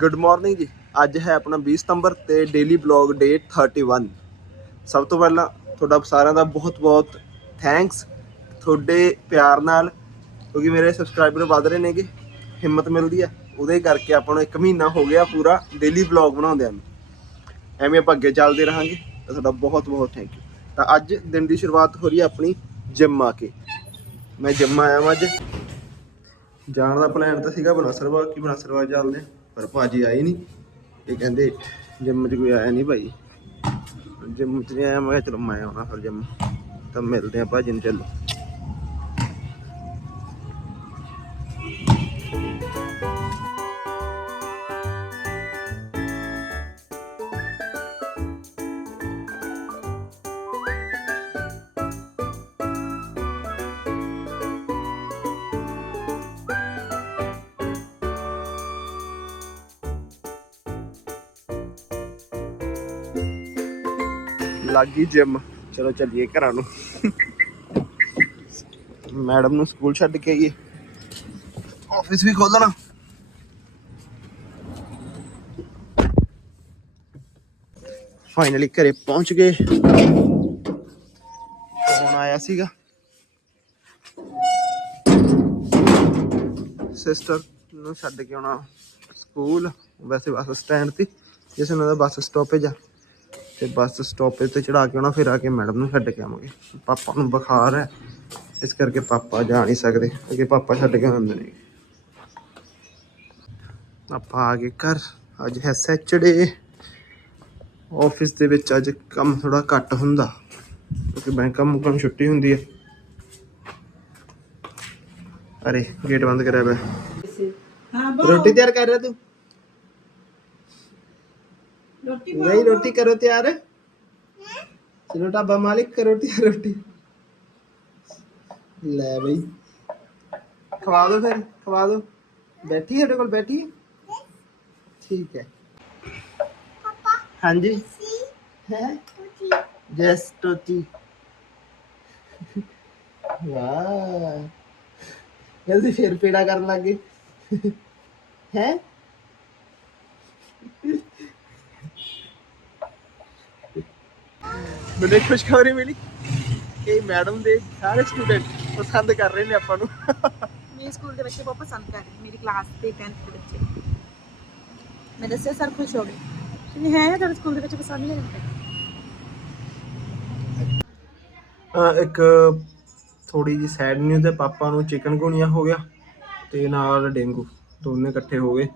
Good morning ਜੀ। ਅੱਜ ਹੈ ਆਪਣਾ 20 ਸਤੰਬਰ ਤੇ ਡੇਲੀ ਬਲੌਗ ਡੇ 31 ਸਭ ਤੋਂ ਪਹਿਲਾਂ ਤੁਹਾਡਾ ਸਾਰਿਆਂ ਦਾ ਬਹੁਤ ਬਹੁਤ ਥੈਂਕਸ ਤੁਹਾਡੇ ਪਿਆਰ ਨਾਲ ਕਿਉਂਕਿ ਮੇਰੇ ਸਬਸਕ੍ਰਾਈਬਰ ਵਧ ਰਹੇ ਨੇਗੇ ਹਿੰਮਤ ਮਿਲਦੀ ਹੈ ਉਹਦੇ ਕਰਕੇ ਆਪਾਂ ਨੂੰ ਇੱਕ ਮਹੀਨਾ ਹੋ ਗਿਆ ਪੂਰਾ ਡੇਲੀ ਬਲੌਗ ਬਣਾਉਂਦਿਆਂ ਨੂੰ। ਐਵੇਂ ਆਪਾਂ ਅੱਗੇ ਚੱਲਦੇ ਰਹਾਂਗੇ ਤਾਂ ਤੁਹਾਡਾ ਬਹੁਤ ਬਹੁਤ ਥੈਂਕ ਯੂ ਤਾਂ ਅੱਜ ਦਿਨ ਦੀ ਸ਼ੁਰੂਆਤ ਹੋ ਰਹੀ ਹੈ ਆਪਣੀ ਜਿਮ ਆ ਕੇ। ਮੈਂ ਜਿਮ ਆਇਆ ਵਾਂ ਅੱਜ। ਜਾਣ ਦਾ ਪਲਾਨ ਤਾਂ ਸੀਗਾ ਬਨਾਸਰਵਾ ਕੀ ਬਨਸਰਵਾ ਚੱਲਦੇ ਹਾਂ, ਪਰ ਭਾਜੀ ਆਏ ਨਹੀਂ ਇਹ ਕਹਿੰਦੇ ਜਿੰਮ 'ਚ ਕੋਈ ਆਇਆ ਨਹੀਂ ਭਾਈ। ਜਿੰਮ 'ਚ ਨਹੀਂ ਆਇਆ, ਮੈਂ ਕਿਹਾ ਚਲੋ ਮੈਂ ਆਉਣਾ ਫਿਰ ਜਿਮ ਤਾਂ ਮਿਲਦੇ ਆ ਭਾਜੀ ਨੂੰ ਚੱਲੋ। ਲੱਗੀ ਜਿਮ ਚਲੋ ਚੱਲੀਏ ਘਰਾਂ ਨੂੰ। ਮੈਡਮ ਨੂੰ ਸਕੂਲ ਛੱਡ ਕੇ ਆਈਏ। ਆਫਿਸ ਵੀ ਖੋਲਣਾ ਫਾਈਨਲੀ ਘਰੇ ਪਹੁੰਚ ਗਏ। ਫੋਨ ਆਇਆ ਸੀਗਾ। ਸਿਸਟਰ ਨੂੰ ਛੱਡ ਕੇ ਆਉਣਾ। ਸਕੂਲ ਵੈਸੇ ਬੱਸ ਸਟੈਂਡ ਤੇ। ਜਿਸ ਨਾਲ ਦਾ ਬੱਸ ਸਟਾਪੇਜ ਆ। ਤੇ ਬੱਸ ਸਟਾਪੇਜ ਤੇ ਚੜਾ ਕੇ ਆਉਣਾ ਫਿਰ ਆ ਕੇ ਮੈਡਮ ਨੂੰ ਛੱਡ ਕੇ ਆਵਾਂਗੇ। ਪਾਪਾ ਨੂੰ ਬੁਖਾਰ ਹੈ ਇਸ ਕਰਕੇ ਪਾਪਾ ਜਾ ਨਹੀਂ ਸਕਦੇ ਅੱਗੇ ਪਾਪਾ ਛੱਡ ਕੇ ਆਉਂਦੇ ਨੇ। ਆਪਾਂ ਆ ਗਏ ਘਰ ਅੱਜ ਹੈ ਸੈਚਰਡੇ ਆਫਿਸ ਦੇ ਵਿੱਚ ਅੱਜ ਕੰਮ ਥੋੜਾ ਘੱਟ ਹੁੰਦਾ ਕਿਉਂਕਿ ਬੈਂਕਾਂ ਮੁਕਾਂ ਨੂੰ ਛੁੱਟੀ ਹੁੰਦੀ ਹੈ। ਅਰੇ ਗੇਟ ਬੰਦ ਕਰਿਆ ਪਿਆ। ਰੋਟੀ ਤਿਆਰ ਕਰ ਰਿਹਾ ਤੂੰ? रोटी ਨਹੀਂ ਰੋਟੀ ਕਰੋ ਤਿਆਰ ਚਲੋ ਢਾਬਾ ਮਾਲਿਕ ਕਰੋ ਤਿਆਰ ਰੋਟੀ ਲੈ ਬਈ ਖਵਾ ਦੋ ਫਿਰ ਖਵਾ ਦੋ ਬੈਠੀ ਸਾਡੇ ਕੋਲ ਬੈਠੀ ਹੈ? ਠੀਕ ਹੈ ਹਾਂਜੀ ਹੈ ਜਸ ਟੋਟੀ ਵਾਹ ਜਲਦੀ ਫਿਰ ਪੇੜਾ ਕਰਨ ਲੱਗੇ ਹੈ ਮੈਨੂੰ ਇੱਕ ਖੁਸ਼ਖਬਰੀ ਮਿਲੀ ਕਿ ਮੈਡਮ ਦੇ ਸਾਰੇ ਸਟੂਡੈਂਟ ਪਸੰਦ ਕਰ ਰਹੇ ਨੇ ਆਪਾਂ ਨੂੰ। ਮੇਰੇ ਸਕੂਲ ਦੇ ਬੱਚੇ ਬਹੁਤ ਪਸੰਦ ਕਰ ਰਹੇ ਮੇਰੀ ਕਲਾਸ ਦੇ 10th ਦੇ ਬੱਚੇ। ਮੈਂ ਦੱਸਿਆ ਸਰ ਖੁਸ਼ ਹੋ ਗਏ। ਕਹਿੰਦੇ ਹੈ ਤੁਹਾਡੇ ਸਕੂਲ ਦੇ ਬੱਚੇ ਪਸੰਦ ਨਹੀਂ ਕਰਦੇ? ਇੱਕ ਥੋੜੀ ਜੀ ਸੈਡ ਨਿਊਜ਼ ਹੈ ਪਾਪਾ ਨੂੰ ਚਿਕਨਗੁਨੀਆ ਹੋ ਗਿਆ ਤੇ ਨਾਲ ਡੇਂਗੂ ਦੋਨੇ ਇਕੱਠੇ ਹੋ ਗਏ।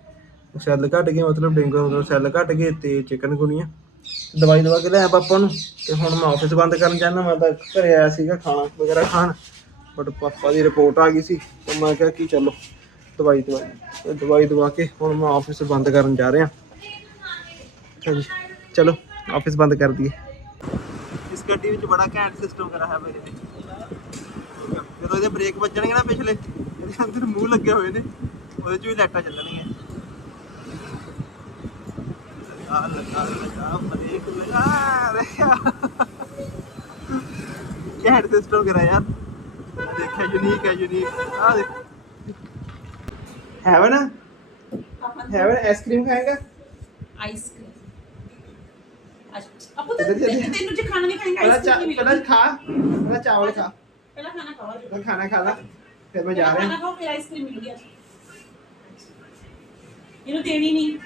ਸੈੱਲ ਘਟ ਗਏ ਮਤਲਬ ਡੇਂਗੂ ਮਤਲਬ ਸੈੱਲ ਘਟ ਗਏ ਤੇ ਚਿਕਨਗੁਨੀਆ ਦਵਾਈ ਦਵਾ ਕੇ ਲਿਆ ਪਾਪਾ ਨੂੰ ਤੇ ਹੁਣ ਮੈਂ ਆਫਿਸ ਬੰਦ ਕਰਨ ਜਾਣਾ ਮੈਂ ਤਾਂ ਘਰੇ ਆਇਆ ਸੀਗਾ ਖਾਣਾ ਵਗੈਰਾ ਖਾਣ ਬਟ ਪਾਪਾ ਦੀ ਰਿਪੋਰਟ ਆ ਗਈ ਸੀ, ਤੇ ਮੈਂ ਕਿਹਾ ਕਿ ਚਲੋ ਦਵਾਈ ਦਵਾਈ ਦਵਾਈ ਦਵਾ ਕੇ ਹੁਣ ਮੈਂ ਆਫਿਸ ਬੰਦ ਕਰਨ ਜਾ ਰਿਹਾ। ਹਾਂਜੀ, ਚਲੋ ਆਫਿਸ ਬੰਦ ਕਰ ਦਈਏ। ਇਸ ਗੱਡੀ ਵਿੱਚ ਬੜਾ ਘੈਂਟ ਸਿਸਟਮ ਕਰਾ ਹੈ ਮੇਰੇ ਵਿੱਚ। ਜਦੋਂ ਇਹਦੇ ਬ੍ਰੇਕ ਵੱਜਣਗੇ ਨਾ ਪਿਛਲੇ, ਇਹਦੇ ਅੰਦਰ ਮੂੰਹ ਲੱਗੇ ਹੋਏ ਨੇ, ਉਹਦੇ 'ਚ ਵੀ ਲਾਈਟਾਂ ਚੱਲਣਗੀਆਂ। ਆ ਲਗਾ ਲਗਾ ਬ੍ਰੇਕ ਲਗਾ ਰਿਹਾ। ਘੈਂਟ ਸਿਸਟਮ ਕਰਾ ਯਾਰ? ਆਹ ਦੇਖਿਆ ਯੂਨੀਕ ਹੈ ਯੂਨੀਕ ਆ ਦੇਖ। ਹੈਵਨ ਹੈਵਨ ਆਈਸਕ੍ਰੀਮ ਖਾਏਗਾ? ਆਈਸਕ੍ਰੀਮ ਅੱਛਾ ਆਪੂ ਇੱਧਰ ਚੱਲ। ਤੈਨੂੰ ਜੇ ਖਾਣਾ ਨਹੀਂ ਖਾਏਗਾ ਪਹਿਲਾਂ ਚਾ ਆਈਸਕ੍ਰੀਮ ਪਹਿਲਾਂ ਖਾ ਪਹਿਲਾਂ ਚਾਵਲ ਖਾ। ਪਹਿਲਾਂ ਖਾਣਾ ਖਾਣਾ ਖਾ ਲਾ ਫਿਰ ਮੈਂ ਜਾ ਰਿਹਾ। ਇਹਨੂੰ ਦੇਣੀ ਨਹੀਂ।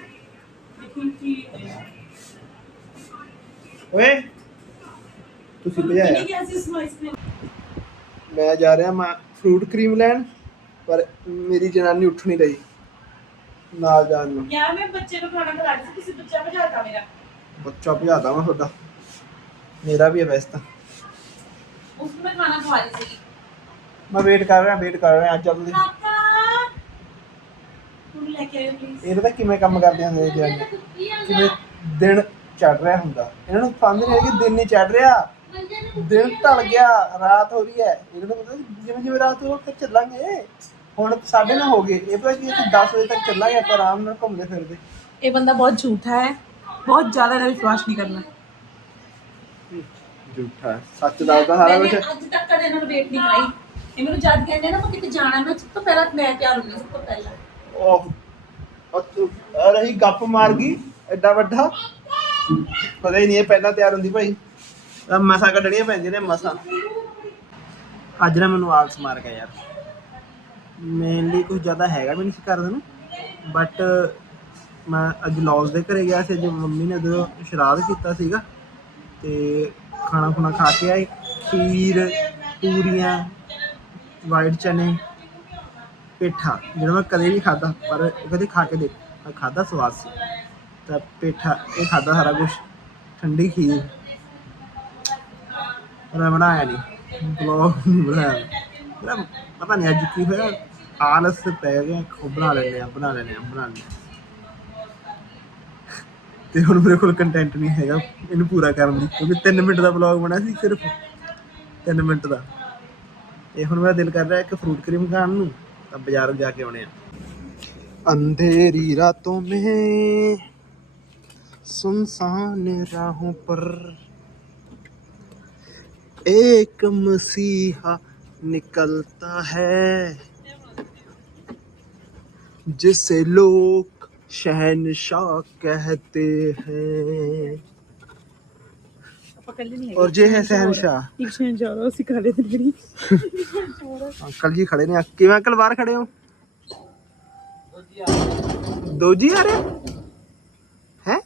ਓਏ ਤੁਸੀਂ ਭਜਾਇਆ। ਮੈਂ ਜਾ ਰਿਹਾ ਮੈਂ ਫਰੂਟ ਕਰੀਮ ਲੈਣ ਪਰ ਮੇਰੀ ਜਨਾਨੀ ਉੱਠ ਨਹੀਂ ਰਹੀ ਨਾਲ ਜਾਣ ਨੂੰ। ਯਾਰ ਮੈਂ ਬੱਚੇ ਨੂੰ ਖਾਣਾ ਖਿਲਾ ਰਹੀ ਸੀ ਕਿਸੇ ਬੱਚਾ ਭਜਾਤਾ ਮੇਰਾ। ਬੱਚਾ ਭਜਾਦਾ ਮੈਂ ਤੁਹਾਡਾ। ਮੇਰਾ ਵੀ ਹੈ ਵੈਸੇ ਤਾਂ। ਉਸ ਨੂੰ ਮੈਂ ਖਾਣਾ ਖਵਾ ਰਹੀ ਸੀ ਮੈਂ ਵੇਟ ਕਰ ਰਿਹਾ ਵੇਟ ਕਰ ਰਿਹਾ ਅੱਜ ਪਾਪਾ ਹੁਣ ਲੈ ਕੇ ਆਇਓ ਪਲੀਜ਼ ਇਹ ਤਾਂ ਕਿਵੇਂ ਕੰਮ ਕਰਦੇ ਹੁੰਦੇ ਨੇ ਜਨਾਨੀ ਕਿਵੇਂ ਦਿਨ ਚੜ ਰਿਹਾ ਹੁੰਦਾ? ਇਹਨਾਂ ਨੂੰ ਪਸੰਦ ਨਹੀਂ ਹੈ ਕਿ ਦਿਨ ਨਹੀਂ ਚੜ ਰਿਹਾ। ਦਿਨ ਢਲ ਗਿਆ ਰਾਤ ਹੋ ਰਹੀ ਹੈ। ਇਹਨਾਂ ਨੂੰ ਪਤਾ ਜਿਵੇਂ ਜਿਵੇਂ ਰਾਤ ਹੋ ਕੇ ਚੱਲਾਂਗੇ। ਹੁਣ ਸਾਡੇ ਨਾਲ ਹੋ ਗਏ। ਇਹ ਪਤਾ ਕੀ 10 ਵਜੇ ਤੱਕ ਚੱਲਾਂਗੇ ਆਪਾਂ ਆਰਾਮ ਨਾਲ ਘੁੰਮਦੇ ਫਿਰਦੇ। ਇਹ ਬੰਦਾ ਬਹੁਤ ਝੂਠਾ ਹੈ। ਬਹੁਤ ਜ਼ਿਆਦਾ ਇਹਦਾ ਵਿਸ਼ਵਾਸ ਨਹੀਂ ਕਰਨਾ। ਝੂਠਾ ਸੱਚ ਦੱਸਦਾ ਸਾਰਾ ਕੁਝ ਅੱਜ ਤੱਕ ਕਦੇ ਇਹਨਾਂ ਨੂੰ ਵੇਟ ਨਹੀਂ ਕਰਾਈ। ਇਹ ਮੈਨੂੰ ਜਦ ਕਹਿੰਦੇ ਨਾ ਮੈਂ ਕਿਤੇ ਜਾਣਾ ਮੈਂ ਸਭ ਤੋਂ ਪਹਿਲਾਂ ਮੈਂ ਤਿਆਰ ਹੁੰਦੀ ਸਭ ਤੋਂ ਪਹਿਲਾਂ। ਉਹ ਔਰ ਰਹੀ ਗੱਪ ਮਾਰ ਗਈ, ਐਡਾ ਵੱਡਾ। ਪਤਾ ਹੀ ਨਹੀਂ ਇਹ ਪਹਿਲਾਂ ਤਿਆਰ ਹੁੰਦੀ ਭਾਈ। ਤਾਂ ਮਸਾ ਕੱਢਣੀਆਂ ਪੈਂਦੀਆਂ ਨੇ ਮਸਾ। ਅੱਜ ਨਾ ਮੈਨੂੰ ਆਲਸ ਮਾਰ ਗਿਆ ਯਾਰ। ਮੇਨਲੀ ਕੁਝ ਜ਼ਿਆਦਾ ਹੈਗਾ ਵੀ ਨਹੀਂ ਸੀ ਕਰਨ ਨੂੰ। ਬਟ ਮੈਂ ਅੱਜ ਲੌਸ ਦੇ ਘਰੇ ਗਿਆ ਸੀ ਜੋ ਮੰਮੀ ਨੇ ਜਦੋਂ ਸ਼ਰਾਧ ਕੀਤਾ ਸੀਗਾ। ਤੇ ਖਾਣਾ ਖੁਣਾ ਖਾ ਕੇ ਆਏ। ਖੀਰ, ਪੂਰੀਆਂ ਵਾਈਟ ਚਨੇ। ਪੇਠਾ, ਜਿਹੜਾ ਮੈਂ ਕਦੇ ਨਹੀਂ ਖਾਦਾ ਪਰ ਕਦੇ ਖਾ ਕੇ ਦੇਖ ਮੈਂ ਖਾਦਾ ਸਵਾਦ ਸੀ। ਤਾਂ ਪੇਠਾ, ਇਹ ਖਾਦਾ ਸਾਰਾ ਕੁਝ ਠੰਡੀ ਖੀਰ। ਮੈਂ ਬਣਾਇਆ ਨਹੀਂ ਬਲੌਗ ਨਹੀਂ ਬਣਾਇਆ। ਮੇਰਾ ਪਤਾ ਨਹੀਂ ਅੱਜ ਕੀ ਹੋਇਆ, ਆਲਸ ਪੈ ਗਿਆ ਖੋ ਬਣਾ ਲੈਣੇ ਆ ਬਣਾ ਲੈਣੇ ਆ ਬਣਾ ਲੈਂਦੇ ਤੇ ਹੁਣ ਮੇਰੇ ਕੋਲ ਕੰਟੈਂਟ ਨਹੀਂ ਹੈਗਾ, ਇਹਨੂੰ ਪੂਰਾ ਕਰਨ ਲਈ ਕਿਉਂਕਿ 3 ਮਿੰਟ ਦਾ ਵਲੌਗ ਬਣਾ ਸੀ ਸਿਰਫ। 3 ਮਿੰਟ ਦਾ। ਇਹ ਹੁਣ ਮੇਰਾ ਦਿਲ ਕਰ ਰਿਹਾ ਇੱਕ ਫਰੂਟ ਕਰੀਮ ਖਾਣ ਨੂੰ। बाज़ार जाके आने अंधेरी रातों में, सुनसान राहों पर, एक मसीहा निकलता है, जिसे लोग शहनशाह कहते हैं। ਆਪਾਂ ਕੱਲੇ ਨਹੀਂ ਹੈਗੇ। ਔਰ ਜੇ ਹੈ ਸਹਿਨਸ਼ਾਹ? ਟਿਊਸ਼ਨ ਜਾ ਰਹਾ ਅਸੀਂ ਕਾਲੇ ਦੀ ਜਿਹੜੀ। ਅੰਕਲ ਜੀ ਖੜੇ ਨੇ। ਕਿਵੇਂ ਅੰਕਲ ਬਾਹਰ ਖੜੇ ਹੋ? ਦੋ ਜੀ ਆ ਰਹੇ ਹੈ?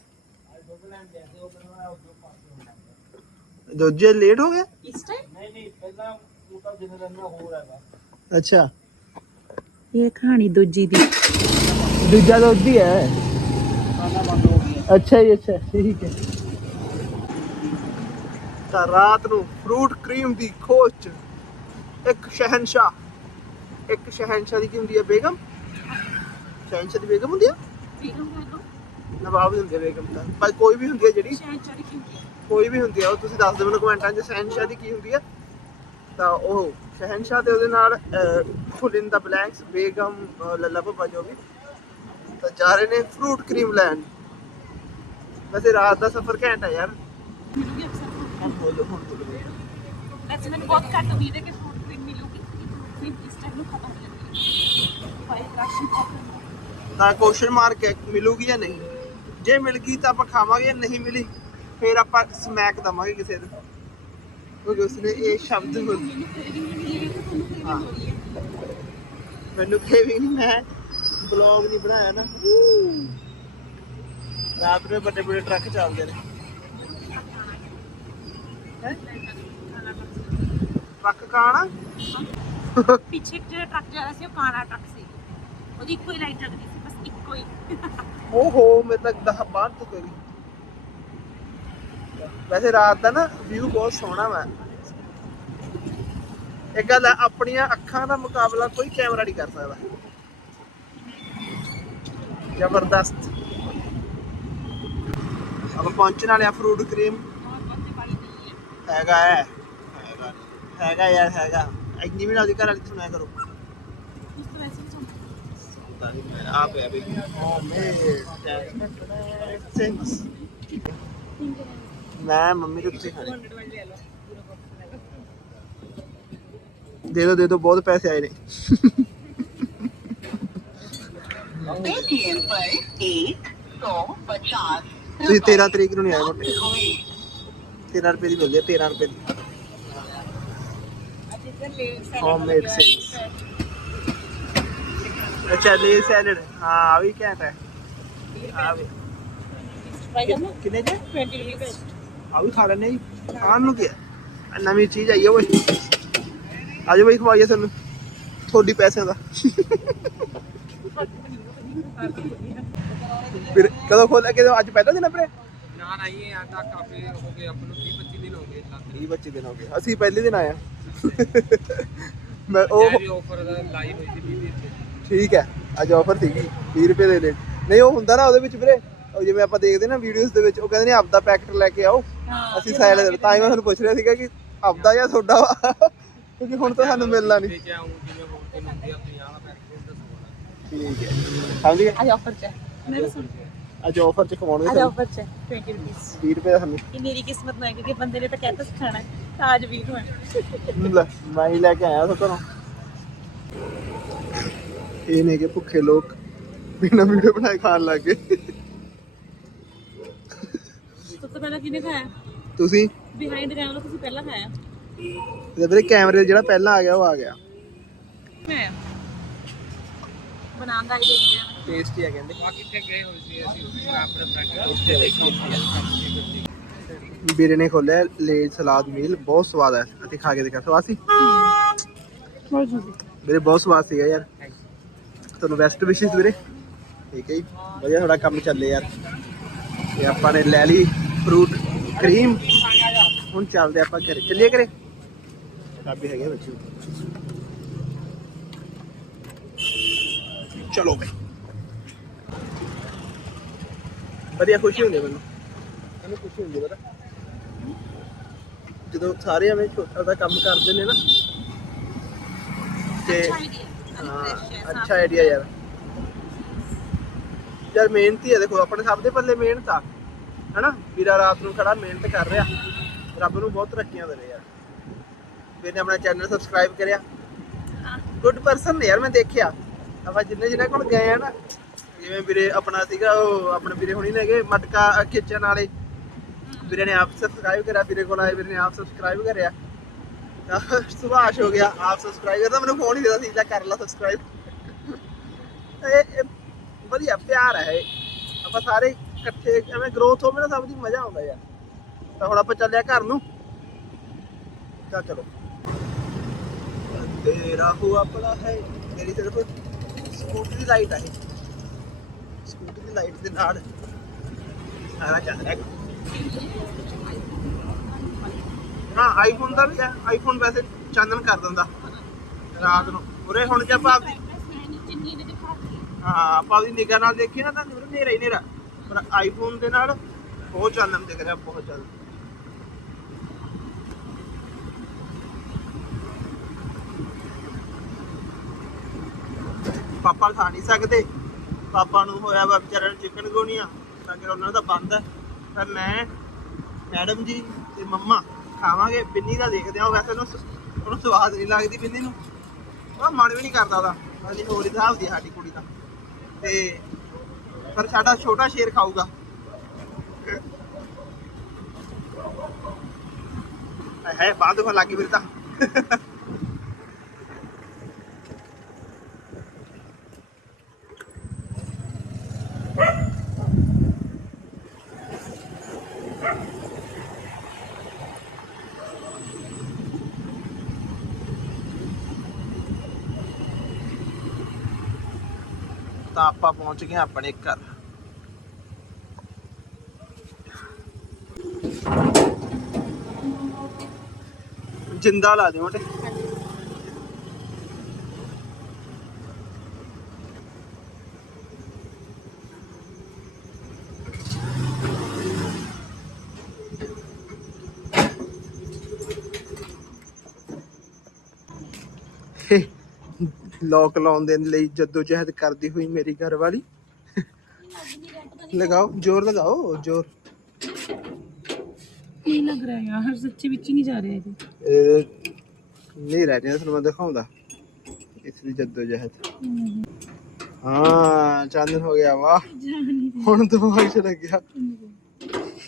ਦੋ ਜੀ ਲੇਟ ਹੋ ਗਿਆ ਇਸ ਟਾਈਮ ਨਹੀਂ ਨਹੀਂ ਪਹਿਲਾਂ ਉਹਦਾ ਦਿਨ ਰਹਿਣਾ ਹੋਰ ਹੈਗਾ। ਅੱਛਾ। ਇਹ ਕਹਾਣੀ ਦੂਜੀ ਦੀ। ਦੂਜਾ ਦੋਜੀ ਹੈ। ਅੱਛਾ ਜੀ ਅੱਛਾ। ਠੀਕ ਹੈ। ਤਾਂ ਰਾਤ ਨੂੰ ਫਰੂਟ ਕਰੀਮ ਦੀ ਖੋਜ ਚ ਇੱਕ ਸ਼ਹਿਨਸ਼ਾ ਇੱਕ ਸ਼ਹਿਨਸ਼ਾ ਦੀ ਕੀ ਹੁੰਦੀ ਹੈ ਬੇਗਮ? ਸ਼ਹਿਨਸ਼ਾ ਦੀ ਬੇਗਮ ਹੁੰਦੀ ਹੈ ਬੇਗਮ ਬੇਗਮ। ਨਵਾਬ ਦੀ ਬੇਗਮ ਤਾਂ। ਭਾਈ ਕੋਈ ਵੀ ਹੁੰਦੀ ਹੈ ਜਿਹੜੀ ਕੋਈ ਵੀ ਹੁੰਦੀ ਹੈ ਉਹ ਤੁਸੀਂ ਦੱਸ ਦਿਓ ਮੈਨੂੰ ਕਮੈਂਟਾਂ 'ਚ ਸ਼ਹਿਨਸ਼ਾ ਦੀ ਕੀ ਹੁੰਦੀ ਹੈ ਤਾਂ ਉਹ ਸ਼ਹਿਨਸ਼ਾ ਤੇ ਉਹਦੇ ਨਾਲ ਖੁਲਿੰਦਾ ਬਲੈਂਕਸ ਬੇਗਮ ਲੱਲਾ ਪਪਾ ਜੋ ਵੀ। ਤਾਂ ਜਾ ਰਹੇ ਨੇ ਫਰੂਟ ਕਰੀਮ ਲੈਣ। ਵੈਸੇ ਰਾਤ ਦਾ ਸਫ਼ਰ ਘੈਂਟ ਹੈ ਯਾਰ। ਵੈਸੇ ਮੈਨੂੰ ਬਹੁਤ ਘੱਟ ਉਮੀਦ ਹੈ ਕਿ ਫੂਡ ਕਰੀਮ ਮਿਲੂਗੀ। ਕਰੀਮ ਇਸ ਟਾਈਮ ਨੂੰ ਖਤਮ ਹੋ ਜਾਂਦੀ ਹੈ ਭਾਈ ਰਾਸ਼ਨ ਖਤਮ ਤਾਂ ਕੁਐਸਚਨ ਮਾਰਕ ਹੈ ਮਿਲੂਗੀ ਜਾਂ ਨਹੀਂ? ਜੇ ਮਿਲ ਗਈ ਤਾਂ ਆਪਾਂ ਖਾਵਾਂਗੇ ਨਹੀਂ ਮਿਲੀ? ਫਿਰ ਆਪਾਂ ਸਮੈਕ ਦਵਾਂਗੇ ਕਿਸੇ ਨੂੰ। ਕਿਉਂਕਿ ਉਸਨੇ ਇਹ ਸ਼ਬਦ ਹੈ ਮੈਨੂੰ ਕੇਵਿੰਗ ਨਹੀਂ ਮੈਂ ਬਲੌਗ ਨਹੀਂ ਬਣਾਇਆ ਨਾ। ਰਾਤ ਨੂੰ ਵੱਡੇ ਵੱਡੇ ਟਰੱਕ ਚੱਲਦੇ ਨੇ? ਟਰੱਕ ਕਾਣਾ ਪਿੱਛੇ ਜਿਹੜਾ ਟਰੱਕ ਜਾ ਰਿਹਾ ਸੀ ਉਹ ਕਾਣਾ ਟਰੱਕ ਸੀ। ਉਹਦੀ ਇੱਕੋ ਹੀ ਲਾਈਟ ਲੱਗਦੀ ਸੀ ਬਸ ਇੱਕੋ ਹੀ। ਓਹੋ ਮੇਰੇ ਤੱਕ ਦਹ ਬਾਹਰ ਤੋਂ ਕਰੀ ਵੈਸੇ ਰਾਤ ਦਾ ਨਾ ਵਿਊ ਬਹੁਤ ਸੋਹਣਾ ਵਾ। ਇੱਕ ਗੱਲ ਹੈ ਆਪਣੀਆਂ ਅੱਖਾਂ ਦਾ ਮੁਕਾਬਲਾ ਕੋਈ ਕੈਮਰਾ ਨਹੀਂ ਕਰ ਸਕਦਾ। ਜ਼ਬਰਦਸਤ। ਅਬ ਪਹੁੰਚਣ ਵਾਲੇ ਆ ਫਰੂਟ ਕਰੀਮ ਬਹੁਤ ਬਹੁਤ ਵਾਲੀ ਨਹੀਂ ਹੈ ਹੈਗਾ ਹੈ। ਹੈਗਾ ਯਾਰ ਹੈਗਾ। ਇੰਨੀ ਵੀ ਨਾ ਉਹਦੀ ਘਰ ਵਾਲੀ ਸੁਣਿਆ ਕਰੋ। ਆਪ ਹੈ ਬਈ ਮੈਂ ਮੰਮੀ ਨੂੰ ਤੁਸੀਂ ਖਾਣੇ। ਦੇ ਦੋ ਦੇ ਦੋ ਬਹੁਤ ਪੈਸੇ ਆਏ ਨੇ। ਪੇਟੀਐਮ ਪਰ 150 ਤੁਸੀਂ 13 ਤਰੀਕ ਨੂੰ ਨਹੀਂ ਆਏ। ਮੋਟੇ 13 ਰੁਪਏ ਦੀ ਮਿਲਦੀ ਹੈ 13 ਰੁਪਏ ਦੀ। ਅੱਜ ਲੈ. ਅੱਛਾ ਲੈ ਸੈਲਡ ਹਾਂ ਆ ਵੀ ਘੈਂਟ ਹੈ। ਆ ਵੀ। ਕਿੰਨੇ ਦੇ 20 ਰੁਪਏ ਆ ਵੀ ਖਾ ਲੈਣੇ ਜੀ। ਖਾਣ ਨੂੰ ਕੀ ਹੈ? ਨਵੀਂ ਚੀਜ਼ ਆਈ ਹੈ ਓਏ ਆਜੋ ਖੋਲਿਆ ਕਿਦੋਂ ਅੱਜ ਪਹਿਲਾ ਦਿਨ ਆਪਣੇ ਨਾ ਨਾ ਇਹ ਆਟਾ ਕਾਫੀ ਹੋ ਗਏ ਆਪਾਂ ਨੂੰ 20 25 ਦਿਨ ਹੋ ਗਏ ਲੱਗ 20 25 ਦਿਨ ਹੋ ਗਏ। ਅਸੀਂ ਪਹਿਲੇ ਦਿਨ ਆਏ ਆ। ਮੈਂ ਉਹ ਵੀ ਆਫਰ ਲਾਈ ਹੋਈ ਸੀ 20 ਦਿਨ ਠੀਕ ਹੈ ਅੱਜ ਆਫਰ ਸੀਗੀ 20 ਰੁਪਏ ਦੇ ਦੇ। ਨਹੀਂ ਉਹ ਹੁੰਦਾ ਨਾ ਉਹਦੇ ਵਿੱਚ ਵੀਰੇ ਉਹ ਜਿਵੇਂ ਆਪਾਂ ਦੇਖਦੇ ਨਾ ਵੀਡੀਓਜ਼ ਦੇ ਵਿੱਚ ਉਹ ਕਹਿੰਦੇ ਨੇ ਆਪਦਾ ਪੈਕਟ ਲੈ ਕੇ ਆਓ। ਅਸੀਂ ਸਾਈਡ ਦੇ ਤਾਂ ਹੀ ਮੈਂ ਤੁਹਾਨੂੰ ਪੁੱਛ ਰਿਹਾ ਸੀਗਾ ਕਿ ਆਪਦਾ ਜਾਂ ਤੁਹਾਡਾ ਵਾ? ਕਿਉਂਕਿ ਹੁਣ ਤਾਂ ਸਾਨੂੰ ਮਿਲਣਾ ਨਹੀਂ। ਤੇ ਚਾਹੂੰ ਜਿਵੇਂ ਹੋਰ ਤੇ ਹੁੰਦੀ ਆ 50 ਵਾਲਾ ਪੈਕਟ ਹੁੰਦਾ 16 ਠੀਕ ਹੈ। ਸਮਝ ਗਏ ਅੱਜ ਆਫਰ ਚ ਹੈ। ਮੈਂ ਸੁਣ ਅੱਜ ਆਫਰ ਚ ਖਵਾਉਣਗੇ ਅੱਜ ਆਫਰ ਚ ਹੈ 20 ਰੁਪਏ 20 ਰੁਪਏ ਦਾ ਸਾਨੂੰ। ਇਹ ਮੇਰੀ ਕਿਸਮਤ ਨੂੰ ਕਿਉਂਕਿ ਬੰਦੇ ਨੇ ਤਾਂ ਕਹਿਤਾ ਸੀ ਖਾਣਾ ਹੈ, ਤਾਂ ਅੱਜ 20 ਨੂੰ ਹੈ। ਲੈ ਮੈਂ ਹੀ ਲੈ ਕੇ ਆਇਆ ਸੋ ਘਰੋਂ। ਇਹ ਨੇ ਕਿ ਭੁੱਖੇ ਲੋਕ ਬਿਨਾਂ ਵੀਡੀਓ ਬਣਾਏ ਖਾਣ ਲੱਗ ਗਏ। ਸਭ ਤੋਂ ਪਹਿਲਾਂ ਕਿਹਨੇ ਖਾਇਆ? ਤੁਸੀਂ? ਬਿਹਾਈਂਡ ਕੈਮਰਾ ਤੁਸੀਂ ਪਹਿਲਾਂ ਖਾਇਆ। ਤੇ ਵੀਰੇ ਕੈਮਰੇ ਜਿਹੜਾ ਪਹਿਲਾਂ ਆ ਗਿਆ ਉਹ ਆ ਗਿਆ। ਮੈਂ ਬਣਾਉਣ ਦਾ ਆਈਡੀਆ ਨਹੀਂ ਹੈ ਟੇਸਟੀ ਆ ਕਹਿੰਦੇ। ਆ ਕਿੱਥੇ ਗਏ ਹੋਏ ਸੀ ਅਸੀਂ ਆਪਣੇ ਫਰੈਂਡ ਵੀਰੇ ਨੇ ਖੋਲਿਆ ਲੇ ਸਲਾਦ ਮੀਲ ਬਹੁਤ ਸਵਾਦ ਹੈ ਅਸੀਂ ਖਾ ਕੇ ਦੇਖਿਆ। ਸਵਾਦ ਸੀ? ਵੀਰੇ ਬਹੁਤ ਸਵਾਦ ਸੀਗਾ ਯਾਰ। ਤੁਹਾਨੂੰ ਬੈਸਟ ਵਿਸ਼ੇਸ ਵੀਰੇ। ਠੀਕ ਹੈ ਜੀ। ਵਧੀਆ ਤੁਹਾਡਾ ਕੰਮ ਚੱਲੇ ਯਾਰ। ਤੇ ਆਪਾਂ ਨੇ ਲੈ ਲਈ ਫਰੂਟ ਕਰੀਮ ਹੁਣ ਚੱਲਦੇ ਆਪਾਂ ਘਰੇ। ਚੱਲੀਏ ਘਰੇ? ਕਾਬੀ ਹੈਗੇ ਬੱਚੇ ਚਲੋ ਬਈ। ਵਧੀਆ ਖੁਸ਼ੀ ਹੁੰਦੀ ਹੈ ਮੈਨੂੰ। ਮੈਨੂੰ ਖੁਸ਼ੀ ਹੁੰਦੀ ਹੈ ਪਤਾ। ਜਦੋਂ ਸਾਰੇ ਐਵੇਂ ਛੋਟਾ ਦਾ ਕੰਮ ਕਰਦੇ ਨੇ ਨਾ ਤੇ ਹਾਂ, ਅੱਛਾ ਆਈਡੀਆ ਯਾਰ। ਯਾਰ ਮਿਹਨਤੀ ਹੈ ਦੇਖੋ ਆਪਣੇ ਸਭ ਦੇ ਪੱਲੇ ਮਿਹਨਤ ਆ ਹੈਨਾ? ਵੀਰਾ ਰਾਤ ਨੂੰ ਖੜਾ ਮਿਹਨਤ ਕਰ ਰਿਹਾ। ਰੱਬ ਨੂੰ ਬਹੁਤ ਤਰੱਕੀਆਂ ਦੇਵੇ ਯਾਰ ਵੀਰ ਨੇ ਆਪਣਾ ਚੈਨਲ ਸਬਸਕ੍ਰਾਈਬ ਕਰਿਆ। ਗੁੱਡ ਪਰਸਨ ਯਾਰ ਮੈਂ ਦੇਖਿਆ। ਆਪਾਂ ਜਿੰਨੇ ਜਿੰਨੇ ਕੋਲ ਗਏ ਆ ਨਾ ਜਿਵੇਂ ਵੀਰੇ ਆਪਣਾ ਸੀਗਾ ਉਹ ਆਪਣੇ ਵੀਰੇ ਹੁਣੀ ਨੇ ਮਟਕਾ ਖਿੱਚਣ ਵਾਲੇ। ਵੀਰੇ ਨੇ ਆਪ ਸਬਸਕ੍ਰਾਈਬ ਕਰਿਆ, ਵੀਰੇ ਕੋਲ ਆਏ, ਵੀਰੇ ਨੇ ਆਪ ਸਬਸਕ੍ਰਾਈਬ ਕਰਿਆ। ਸੁਭਾਸ਼ ਹੋ ਗਿਆ, ਆਪ ਸਬਸਕ੍ਰਾਈਬ ਕਰਦਾ, ਮੈਨੂੰ ਫੋਨ ਹੀ ਦੇਦਾ ਸੀ, ਲੈ ਕਰ ਲਾ ਸਬਸਕ੍ਰਾਈਬ ਇਹ ਵਧੀਆ, ਪਿਆਰ ਹੈ ਆਪਾਂ ਸਾਰੇ ਇਕੱਠੇ ਐਵੇਂ ਗਰੋਥ ਹੋਵੇ ਨਾ ਸਭ ਦੀ ਮਜ਼ਾ ਆਉਂਦਾ ਯਾਰ। ਤਾਂ ਹੁਣ ਆਪਾਂ ਚੱਲਿਆ ਘਰ ਨੂੰ। ਤਾਂ ਚਲੋ। ਤੇਰਾ ਹੁਆ ਪੜਾ ਹੈ ਮੇਰੀ ਸਿਰਫ ਸਕੂਟਰ ਦੀ ਲਾਈਟ ਹੈ ਦੀ ਲਾਈਟ ਦੇ ਨਾਲ। ਸਾਰਾ ਚੱਲ ਰਿਹਾ। ਹਾਂ ਆਈਫੋਨ ਦਾ ਵੀ ਹੈ। ਆਈਫੋਨ ਵੈਸੇ ਚਾਨਣ ਕਰ ਦਿੰਦਾ। ਰਾਤ ਨੂੰ। ਉਰੇ ਹੁਣ ਜੇ ਆਪਾਂ ਆਪਦੀ ਹਾਂ, ਆਪਾਂ ਆਪਦੀ ਨਿਗਾਹ ਨਾਲ ਦੇਖੀ ਨਾ ਤਾਂ ਨੇਰਾ ਹੀ ਨੇਰਾ ਪਰ ਆਈਫੋਨ ਦੇ ਨਾਲ ਬਹੁਤ ਚਾਨਣ ਦਿਖ ਰਿਹਾ, ਬਹੁਤ ਜ਼ਿਆਦਾ। ਪਾਪਾ ਖਾ ਨਹੀਂ ਸਕਦੇ। ਪਾਪਾ ਨੂੰ ਹੋਇਆ ਵਾ ਵਿਚਾਰਿਆਂ ਨੂੰ ਚਿਕਨ ਗੋਨੀਆ ਤਾਂ ਕਿ ਉਹਨਾਂ ਦਾ ਬੰਦ ਹੈ। ਪਰ ਮੈਂ ਮੈਡਮ ਜੀ ਤੇ ਮੰਮਾ ਖਾਵਾਂਗੇ ਬਿੰਨੀ ਦਾ ਦੇਖਦੇ ਆ ਵੈਸੇ ਉਹਨੂੰ ਉਹਨੂੰ ਸਵਾਦ ਨਹੀਂ ਲੱਗਦੀ ਬਿੰਨੀ ਨੂੰ। ਉਹ ਮਨ ਵੀ ਨਹੀਂ ਕਰਦਾ ਉਹਦਾ। ਅਜੀ ਹੋਰ ਹੀ ਹਿਸਾਬ ਦੀ ਸਾਡੀ ਕੁੜੀ ਦਾ। ਤੇ ਪਰ ਸਾਡਾ ਛੋਟਾ ਸ਼ੇਰ ਖਾਊਗਾ। ਹੈ ਬਾਅਦ ਵਿੱਚ ਲੱਗੀ ਫਿਰ ਤਾਂ। ਤਾਂ ਆਪਾਂ ਪਹੁੰਚ ਗਏ ਆਪਣੇ ਘਰ। ਜਿੰਦਾ ਲਾ ਦਿਓ ਮੋਟੇ ਲੋਕ ਲਾਉਣ ਦੇ ਲਈ ਜੱਦੋ ਜਹਿਦ ਕਰਦੀ ਹੋਈ ਮੇਰੀ ਘਰ ਵਾਲੀ। ਲਗਾਓ ਜ਼ੋਰ ਲਗਾਓ ਜ਼ੋਰ। ਕੀ ਲੱਗ ਰਿਹਾ ਯਾਰ? ਸੱਚੀ ਵਿੱਚ ਹੀ ਨਹੀਂ ਜਾ ਰਿਹਾ ਇਹ। ਇਹ ਨਹੀਂ ਰਹਿ ਰਿਹਾ ਤੁਹਾਨੂੰ ਮੈਂ ਦਿਖਾਉਂਦਾ। ਇਸ ਲਈ ਜੱਦੋ ਜਹਿਦ ਹਾਂ ਚਾਨਣ ਹੋ ਗਿਆ ਵਾਹ। ਹੁਣ ਦਿਮਾਗ 'ਚ ਲੱਗਿਆ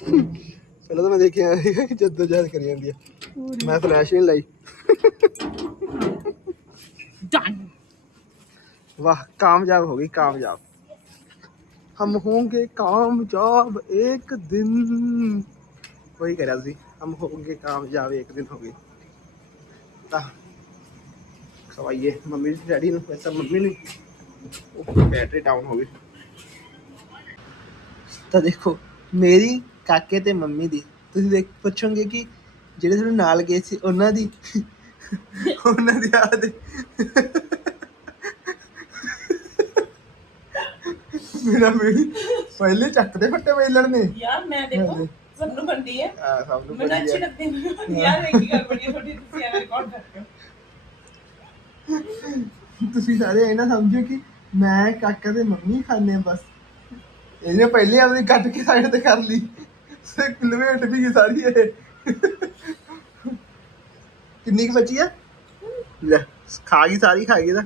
ਪਹਿਲਾਂ ਤਾਂ ਮੈਂ ਦੇਖਿਆ ਕਿ ਜੱਦੋ ਜਹਿਦ ਕਰੀ ਜਾਂਦੀ ਆ। ਮੈਂ ਫਲੈਸ਼ ਨਹੀਂ ਲਾਈ। ਡਨ वाह कामयाब हो गई कामयाब हम होंगे कामयाब एक दिन वही कह रहा थी हम होंगे कामयाब एक दिन हो गए ਤਾਂ ਖਵਾਈਏ ਮੰਮੀ ਤੇ ਡੈਡੀ ਨੂੰ ਵੈਸਾ ਮੰਮੀ ਨੂੰ ਉਹ ਬੈਟਰੀ ਡਾਊਨ ਹੋ ਗਈ ਤਾਂ ਦੇਖੋ ਮੇਰੀ ਕਾਕੇ ਤੇ ਮੰਮੀ ਦੀ ਤੁਸੀਂ ਦੇਖ ਪੁੱਛੋਗੇ ਕਿ ਜਿਹੜੇ ਤੁਹਾਡੇ ਨਾਲ ਗਏ ਸੀ ਉਹਨਾਂ ਦੀ ਉਹਨਾਂ ਦੀ ਆਦ ਮੇਰਾ ਮੇਰੀ ਪਹਿਲੇ ਚੱਕਦੇ ਫੱਟੇ ਵੇਲਣ ਨੇ। ਯਾਰ ਮੈਂ ਦੇਖੋ ਸਭ ਨੂੰ ਬੰਦੀ ਹੈ। ਆ ਸਭ ਨੂੰ ਮੈਨੂੰ ਅੱਛੀ ਲੱਗਦੀ ਹੈ। ਯਾਰ ਇਹ ਕੀ ਗੱਲ ਹੈ ਤੁਹਾਡੀ ਤੁਸੀਂ ਐਵੇਂ ਰਿਕਾਰਡ ਕਰਦੇ ਹੋ ਤੁਸੀਂ ਸਾਰੇ ਇਹ ਨਾ ਸਮਝੋ ਕਿ ਮੈਂ ਕਾਕਾ ਤੇ ਮੰਮੀ ਆ ਬਸ। ਇਹਨੇ ਪਹਿਲੇ ਆਪਣੀ ਕੱਟ ਕੇ ਸਾਈਡ ਤੇ ਕਰ ਲਈ। ਸੇ ਕਿਲਵੇਟ ਵੀ ਗਈ ਸਾਰੀ ਇਹ। ਕਿੰਨੀ ਕੁ ਬਚੀ ਆ? ਲੈ ਖਾ ਗਈ ਸਾਰੀ ਖਾ ਗਈ ਦਾ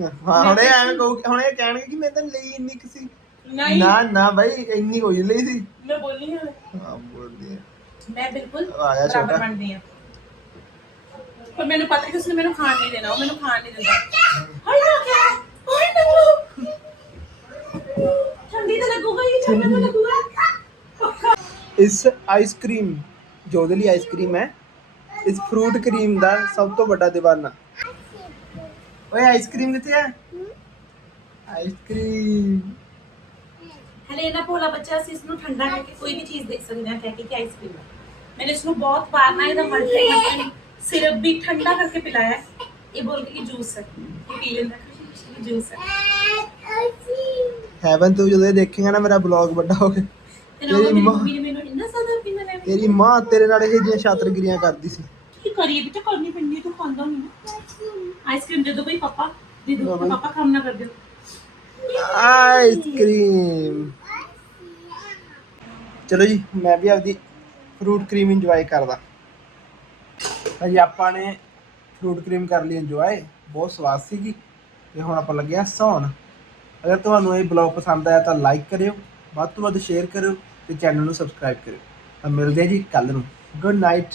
ਹਾਂ ਹੁਣੇ ਐਵੇਂ ਕਹੂ ਹੁਣੇ ਕਹਿਣਗੇ ਕਿ ਮੈਂ ਤਾਂ ਲਈ ਇੰਨੀ ਕੁ ਸੀ। ਨਹੀਂ। ਨਾ ਨਾ ਬਾਈ ਇੰਨੀ ਕੋਈ ਲਈ ਸੀ। ਮੈਂ ਬੋਲੀ ਹਾਂ ਹਾਂ ਬੋਲਦੀ ਹੈ ਮੈਂ ਬਿਲਕੁਲ ਆ ਗਿਆ ਬਰਾਬਰ ਛੋਟਾ। ਬਣਦੀ ਆ। ਪਰ ਮੈਨੂੰ ਪਤਾ ਕਿ ਉਸਨੇ ਮੈਨੂੰ ਖਾਣ ਨਹੀਂ ਦੇਣਾ ਉਹ ਮੈਨੂੰ ਖਾਣ ਨਹੀਂ ਦਿੰਦਾ। ਹਾਏ ਨਾ ਕਿਆ ਹਾਏ ਨਾ ਠੰਡੀ ਤਾਂ ਲੱਗੂਗਾ ਹੀ ਠੰਡਾ ਤਾਂ ਲੱਗੂਗਾ। ਇਸ ਆਈਸਕ੍ਰੀਮ ਜੋ ਉਹਦੇ ਲਈ ਆਈਸਕ੍ਰੀਮ ਹੈ ਇਸ ਫਰੂਟ ਕਰੀਮ ਦਾ ਸਭ ਤੋਂ ਵੱਡਾ دیਵਾਨਾ ਓਏ ਆਈਸਕ੍ਰੀਮ ਕਿੱਥੇ ਆ ਆਈਸਕ੍ਰੀਮ ਹਲੇ ਇਹਨਾਂ ਭੋਲਾ ਬੱਚਾ ਅਸੀਂ ਇਸ ਨੂੰ ਠੰਡਾ ਕਰਕੇ ਕੋਈ ਵੀ ਚੀਜ਼ ਦੇ ਸਕਦੇ ਹਾਂ ਕਹਿ ਕੇ ਕਿ ਆਈਸਕ੍ਰੀਮ ਮੈਨੇ ਇਸ ਨੂੰ ਬਹੁਤ ਵਾਰ ਨਾ ਇਹਦਾ ਮਲਟੇ ਮਲਟੇ ਸਿਰਪ ਵੀ ਠੰਡਾ ਕਰਕੇ ਪਿਲਾਇਆ ਇਹ ਬੋਲ ਕੇ ਕਿ ਜੂਸ ਹੈ ਇਹ ਪੀ ਲੈਂਦਾ ਕਿ ਜੂਸ ਹੈ ਹੈਵਨ ਤੂੰ ਜਦੋਂ ਦੇਖੇਗਾ ਨਾ ਮੇਰਾ ਬਲੌਗ ਵੱਡਾ ਹੋ ਕੇ ਮੇਰੀ ਤੇਰੀ ਮਾਂ ਤੇਰੇ ਨਾਲ ਇਹ ਜਿਹੀਆਂ ਸ਼ਾਤਰਗਿਰੀਆਂ ਕਰਦੀ ਸੀ ਕੀ ਕਰੀਏ? ਬੇਟਾ ਕਰਨੀ ਪੈਂਦੀ ਹੈ, ਤੂੰ ਖਾਂਦਾ ਨਹੀਂ ਨਾ। ਆਈਸਕ੍ਰੀਮ ਦੇ ਦੋ ਬਈ ਪਾਪਾ ਦੇ ਦੋ ਲਓ ਬਈ। ਪਾਪਾ ਕੰਮ ਨਾ ਕਰ ਦਿਓ। ਆਈਸਕ੍ਰੀਮ ਚਲੋ ਜੀ ਮੈਂ ਵੀ ਆਪਦੀ ਫਰੂਟ ਕਰੀਮ ਇੰਜੋਏ ਕਰਦਾ। ਆਪਾਂ ਨੇ ਫਰੂਟ ਕਰੀਮ ਕਰ ਲਈ ਇੰਜੋਏ ਬਹੁਤ ਸਵਾਦ ਸੀਗੀ। ਤੇ ਹੁਣ ਆਪਾਂ ਲੱਗੇ ਆ ਸੌਣ। ਅਗਰ ਤੁਹਾਨੂੰ ਇਹ ਬਲੌਗ ਪਸੰਦ ਆਇਆ ਤਾਂ ਲਾਈਕ ਕਰਿਓ ਵੱਧ ਤੋਂ ਵੱਧ ਸ਼ੇਅਰ ਕਰਿਓ ਤੇ ਚੈਨਲ ਨੂੰ ਸਬਸਕ੍ਰਾਈਬ ਕਰਿਓ। ਤਾਂ ਮਿਲਦੇ ਆ ਜੀ ਕੱਲ ਨੂੰ। Good night